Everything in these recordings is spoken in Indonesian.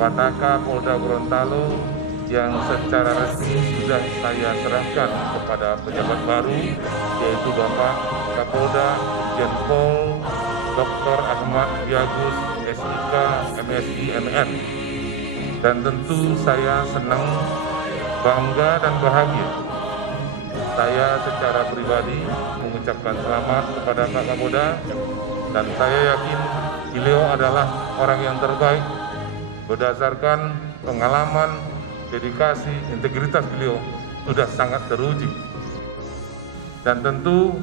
Pataka Polda Gorontalo yang secara resmi sudah saya serahkan kepada pejabat baru, yaitu Bapak Kapolda Irjen Pol Dr. Ahmad Wiyagus SIK MSI MN. Dan tentu saya senang, bangga dan bahagia. Saya secara pribadi mengucapkan selamat kepada Pak Kapolda, dan saya yakin beliau adalah orang yang terbaik berdasarkan pengalaman, dedikasi, integritas beliau sudah sangat teruji. Dan tentu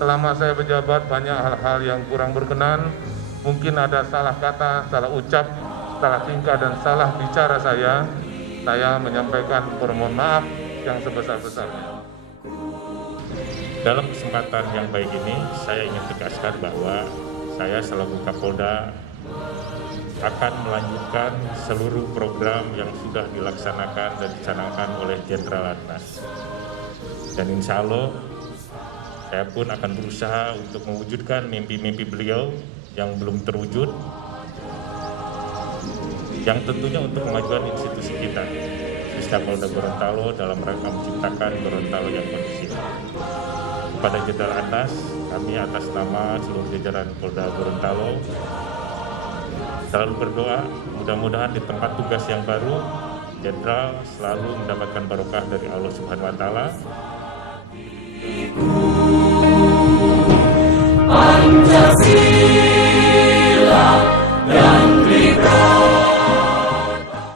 selama saya berjabat banyak hal-hal yang kurang berkenan, mungkin ada salah kata, salah ucap, salah tingkah dan salah bicara saya menyampaikan permohonan maaf yang sebesar-besarnya. Dalam kesempatan yang baik ini, saya ingin tegaskan bahwa saya selaku Kapolda akan melanjutkan seluruh program yang sudah dilaksanakan dan dicanangkan oleh Jenderal Atnas. Dan insya Allah, saya pun akan berusaha untuk mewujudkan mimpi-mimpi beliau yang belum terwujud, yang tentunya untuk kemajuan institusi kita, Sistem Polda Gorontalo dalam rangka menciptakan Gorontalo yang kondusif. Kepada Jenderal Atnas, kami atas nama seluruh jajaran Polda Gorontalo selalu berdoa, mudah-mudahan di tempat tugas yang baru, Jenderal selalu mendapatkan barokah dari Allah Subhanahu wa Ta'ala. Pancasila.